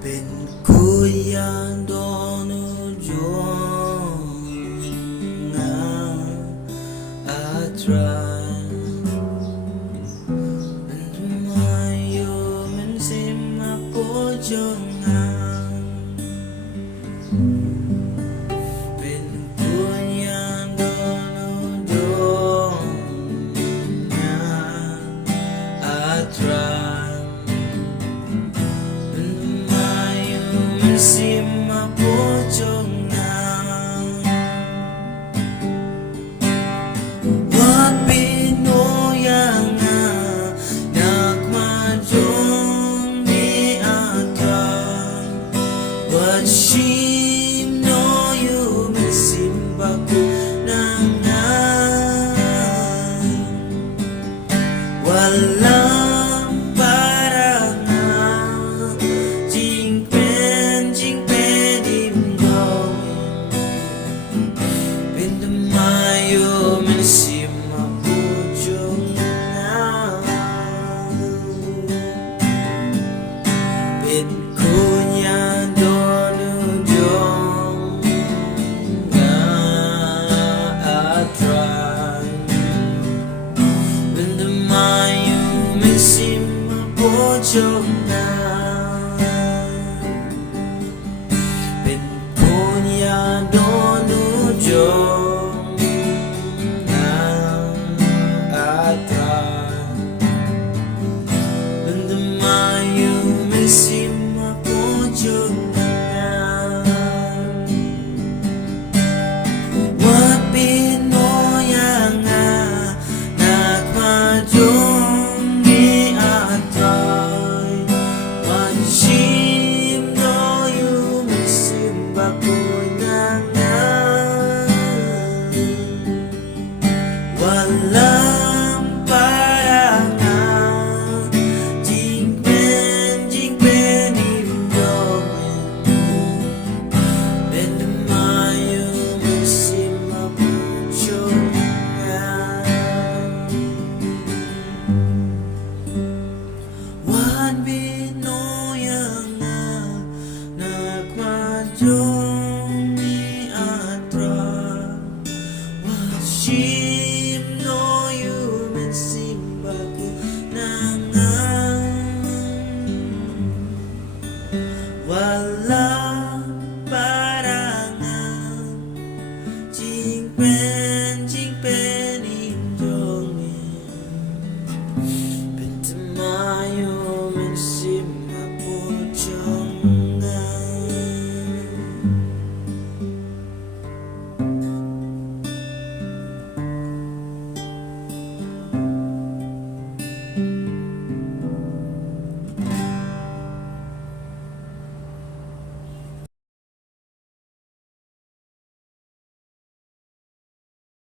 เป็นkuyandono jonga atrai Mayo mensima pojongaเป็นkuyandono jonga atrai Sima pojongan Wat pinoyangan Nagmajong ni atang Wat shimno yumisimba ko nangan Walang parangan Mayo mensima pojongan Pin kuyandono jonga atrai Benda mayo mensima pojongan Pin kuyandono jonga Sima pojongan Wat pinoyangan Nagmajong ni atay Wat shimno yumisimba ko nangan Walang parangan Wan binoyangan nagmajong ni atra Washimno yuminsimba ko nangan Walang parangan Jingpen